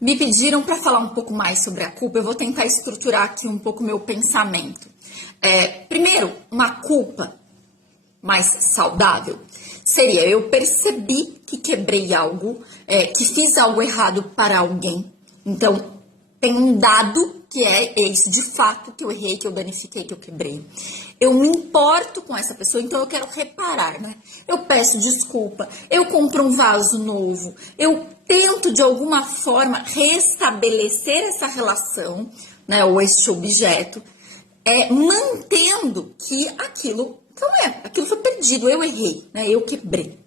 Me pediram para falar um pouco mais sobre a culpa. Eu vou tentar estruturar aqui um pouco meu pensamento. Primeiro, uma culpa mais saudável seria: eu percebi que quebrei algo, que fiz algo errado para alguém. Então, tem um dado que é esse, de fato, que eu errei, que eu danifiquei, que eu quebrei. Eu me importo com essa pessoa, então eu quero reparar, né? Eu peço desculpa, eu compro um vaso novo, eu tento de alguma forma restabelecer essa relação, né, ou este objeto, mantendo que aquilo foi perdido, eu errei, né? Eu quebrei.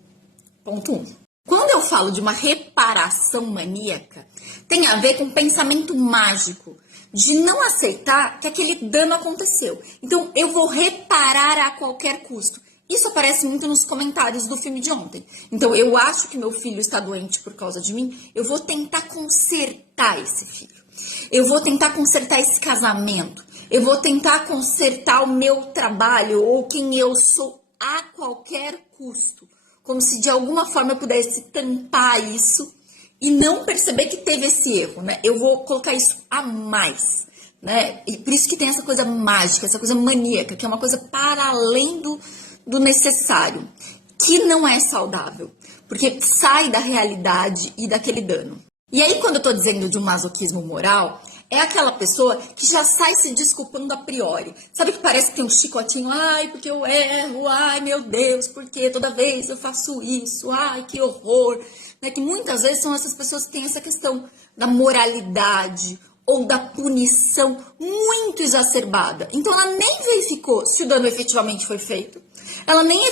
Ponto 1. Quando eu falo de uma reparação maníaca, tem a ver com pensamento mágico, de não aceitar que aquele dano aconteceu. Então, eu vou reparar a qualquer custo. Isso aparece muito nos comentários do filme de ontem. Então, eu acho que meu filho está doente por causa de mim, eu vou tentar consertar esse filho. Eu vou tentar consertar esse casamento. Eu vou tentar consertar o meu trabalho ou quem eu sou a qualquer custo. Como se de alguma forma eu pudesse tampar isso e não perceber que teve esse erro, né? Eu vou colocar isso a mais, né? E por isso que tem essa coisa mágica, essa coisa maníaca, que é uma coisa para além do necessário, que não é saudável, porque sai da realidade e daquele dano. E aí, quando eu tô dizendo de um masoquismo moral, é aquela pessoa que já sai se desculpando a priori. Sabe que parece que tem um chicotinho? Ai, porque eu erro. Ai, meu Deus, porque toda vez eu faço isso? Ai, que horror. Né? Que muitas vezes são essas pessoas que têm essa questão da moralidade ou da punição muito exacerbada. Então, ela nem verificou se o dano efetivamente foi feito. Ela nem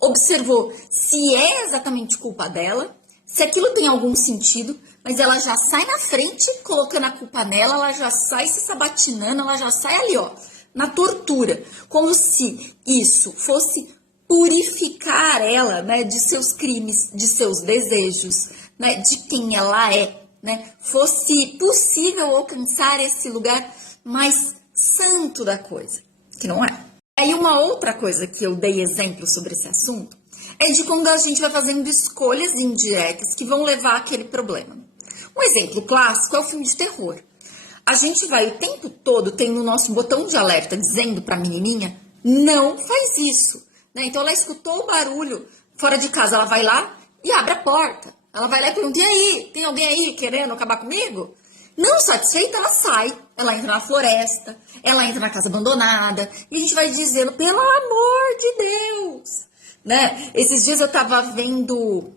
observou se é exatamente culpa dela, se aquilo tem algum sentido, mas ela já sai na frente colocando a culpa nela, ela já sai se sabatinando, ela já sai ali, ó, na tortura, como se isso fosse purificar ela, né, de seus crimes, de seus desejos, né, de quem ela é, né, fosse possível alcançar esse lugar mais santo da coisa, que não é. Aí uma outra coisa que eu dei exemplo sobre esse assunto é de quando a gente vai fazendo escolhas indiretas que vão levar àquele problema. Um exemplo clássico é o filme de terror. A gente vai o tempo todo tendo o nosso botão de alerta dizendo para a menininha: não faz isso. Né? Então ela escutou o barulho fora de casa, ela vai lá e abre a porta. Ela vai lá e pergunta: e aí, tem alguém aí querendo acabar comigo? Não satisfeita, ela sai, ela entra na floresta, ela entra na casa abandonada e a gente vai dizendo: pelo amor de Deus! Né? Esses dias eu estava vendo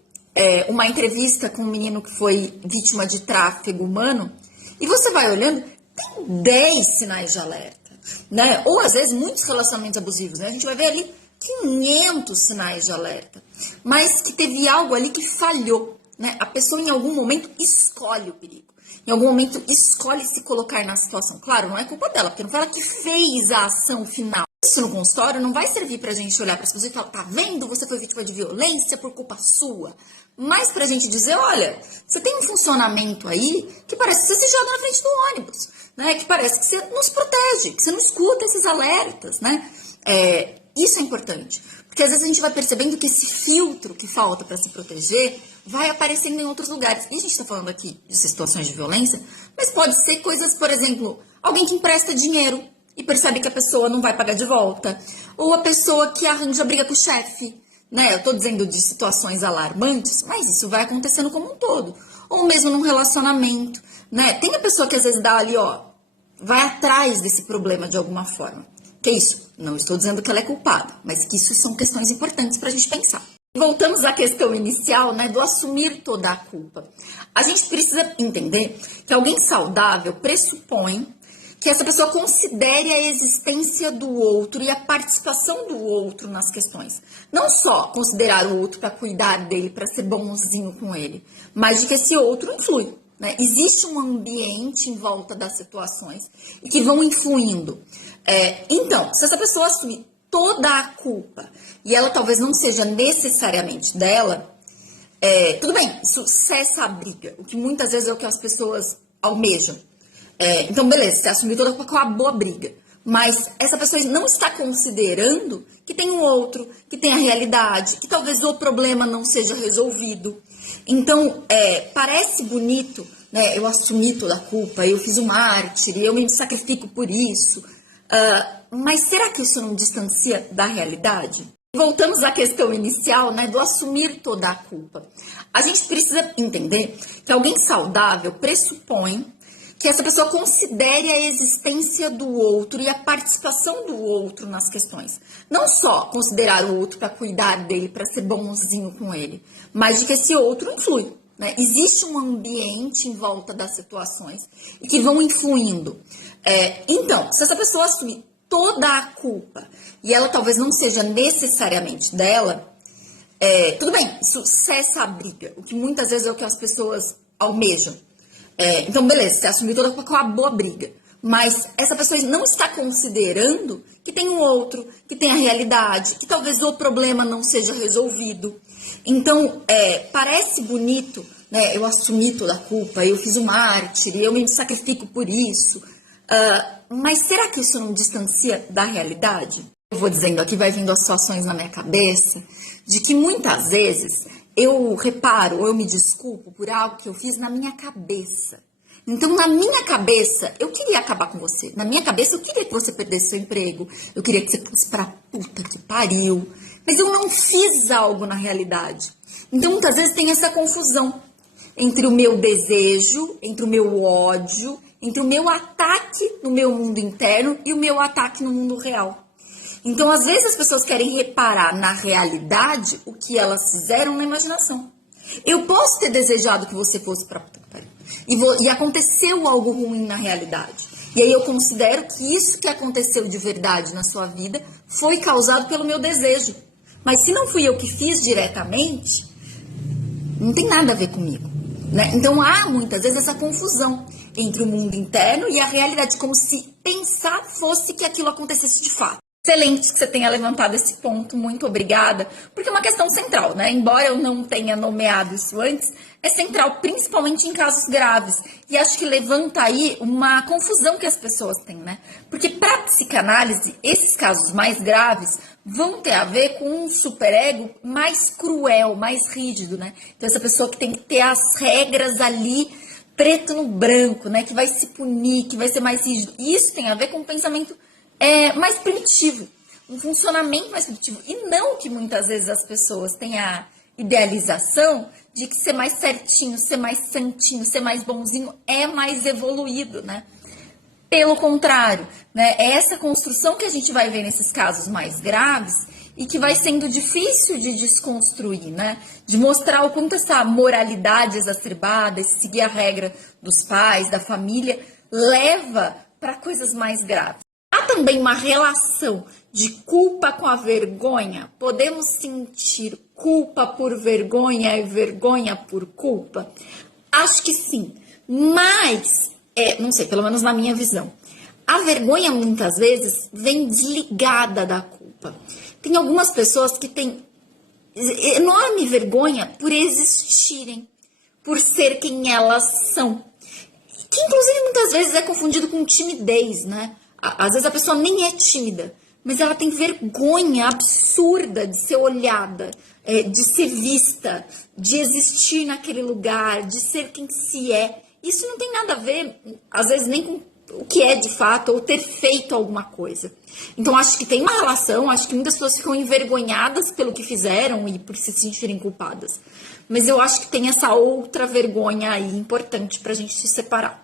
uma entrevista com um menino que foi vítima de tráfego humano e você vai olhando, tem 10 sinais de alerta, né? Ou às vezes muitos relacionamentos abusivos, né? A gente vai ver ali 500 sinais de alerta, mas que teve algo ali que falhou, né? A pessoa em algum momento escolhe o perigo, em algum momento escolhe se colocar na situação. Claro, não é culpa dela, porque não foi ela que fez a ação final. Isso no consultório não vai servir pra gente olhar para as pessoas e falar: tá vendo, você foi vítima de violência por culpa sua. Mas pra gente dizer: olha, você tem um funcionamento aí que parece que você se joga na frente do ônibus, né? Que parece que você não se protege, que você não escuta esses alertas, né? Isso é importante, porque às vezes a gente vai percebendo que esse filtro que falta para se proteger vai aparecendo em outros lugares. E a gente está falando aqui de situações de violência, mas pode ser coisas, por exemplo, alguém que empresta dinheiro e percebe que a pessoa não vai pagar de volta, ou a pessoa que arranja briga com o chefe, né? Eu tô dizendo de situações alarmantes, mas isso vai acontecendo como um todo, ou mesmo num relacionamento, né? Tem a pessoa que às vezes dá ali, ó, vai atrás desse problema de alguma forma. Que é isso? Não estou dizendo que ela é culpada, mas que isso são questões importantes pra gente pensar. Voltamos à questão inicial, né, do assumir toda a culpa. A gente precisa entender que alguém saudável pressupõe que essa pessoa considere a existência do outro e a participação do outro nas questões. Não só considerar o outro para cuidar dele, para ser bonzinho com ele, mas de que esse outro influi. Né? Existe um ambiente em volta das situações e que vão influindo. Então, se essa pessoa assumir toda a culpa e ela talvez não seja necessariamente dela, tudo bem, isso cessa a briga, o que muitas vezes é o que as pessoas almejam. Então, beleza, você assumiu toda a culpa, acabou a briga. Mas essa pessoa não está considerando que tem um outro, que tem a realidade, que talvez o problema não seja resolvido. Então, parece bonito né? Eu assumi toda a culpa, eu fiz um mártir, eu me sacrifico por isso. Mas será que isso não distancia da realidade? Voltamos à questão inicial, né, do assumir toda a culpa. A gente precisa entender que alguém saudável pressupõe que essa pessoa considere a existência do outro e a participação do outro nas questões. Não só considerar o outro para cuidar dele, para ser bonzinho com ele, mas de que esse outro influi, né? Existe um ambiente em volta das situações e que vão influindo. Então, se essa pessoa assumir toda a culpa e ela talvez não seja necessariamente dela, tudo bem, isso cessa a briga, o que muitas vezes é o que as pessoas almejam. Então, beleza, você assumiu toda a culpa, acabou a briga. Mas essa pessoa não está considerando que tem um outro, que tem a realidade, que talvez o problema não seja resolvido. Então, parece bonito, né? Eu assumi toda a culpa, eu fiz um mártir, eu me sacrifico por isso. Mas será que isso não distancia da realidade? Eu vou dizendo aqui, vai vindo as situações na minha cabeça, de que muitas vezes eu reparo ou eu me desculpo por algo que eu fiz na minha cabeça. Então, na minha cabeça, eu queria acabar com você. Na minha cabeça, eu queria que você perdesse seu emprego. Eu queria que você fosse pra puta que pariu. Mas eu não fiz algo na realidade. Então, muitas vezes tem essa confusão entre o meu desejo, entre o meu ódio, entre o meu ataque no meu mundo interno e o meu ataque no mundo real. Então, às vezes, as pessoas querem reparar na realidade o que elas fizeram na imaginação. Eu posso ter desejado que você fosse pra puta que pariu. E aconteceu algo ruim na realidade. E aí eu considero que isso que aconteceu de verdade na sua vida foi causado pelo meu desejo. Mas se não fui eu que fiz diretamente, não tem nada a ver comigo, né? Então há muitas vezes essa confusão entre o mundo interno e a realidade, como se pensar fosse que aquilo acontecesse de fato. Excelente que você tenha levantado esse ponto, muito obrigada, porque é uma questão central, né? Embora eu não tenha nomeado isso antes, é central, principalmente em casos graves. E acho que levanta aí uma confusão que as pessoas têm, né? Porque para psicanálise, esses casos mais graves vão ter a ver com um superego mais cruel, mais rígido, né? Então essa pessoa que tem que ter as regras ali preto no branco, né? Que vai se punir, que vai ser mais rígido. E isso tem a ver com um pensamento mais primitivo, um funcionamento mais primitivo. E não que muitas vezes as pessoas têm a idealização de que ser mais certinho, ser mais santinho, ser mais bonzinho é mais evoluído, né? Pelo contrário, né? É essa construção que a gente vai ver nesses casos mais graves e que vai sendo difícil de desconstruir, né? De mostrar o quanto essa moralidade exacerbada, esse seguir a regra dos pais, da família, leva para coisas mais graves. Há também uma relação de culpa com a vergonha? Podemos sentir culpa por vergonha e vergonha por culpa? Acho que sim, mas, não sei, pelo menos na minha visão, a vergonha muitas vezes vem desligada da culpa. Tem algumas pessoas que têm enorme vergonha por existirem, por ser quem elas são, que inclusive muitas vezes é confundido com timidez, né? Às vezes a pessoa nem é tímida, mas ela tem vergonha absurda de ser olhada, de ser vista, de existir naquele lugar, de ser quem se é. Isso não tem nada a ver, às vezes, nem com o que é de fato ou ter feito alguma coisa. Então, acho que tem uma relação, acho que muitas pessoas ficam envergonhadas pelo que fizeram e por se sentirem culpadas. Mas eu acho que tem essa outra vergonha aí importante pra gente se separar.